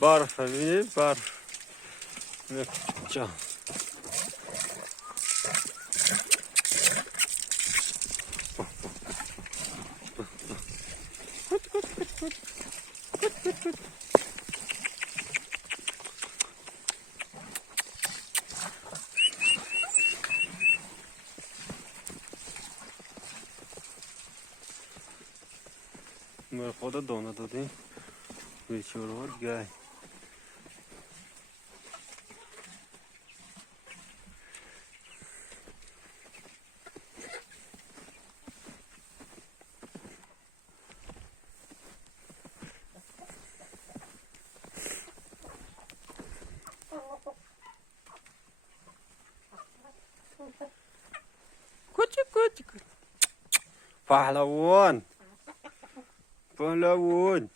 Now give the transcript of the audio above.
برف ببینید برف جان ما خدا دانه دادیم بیچاره گای کوچیک پهلوان پهلوان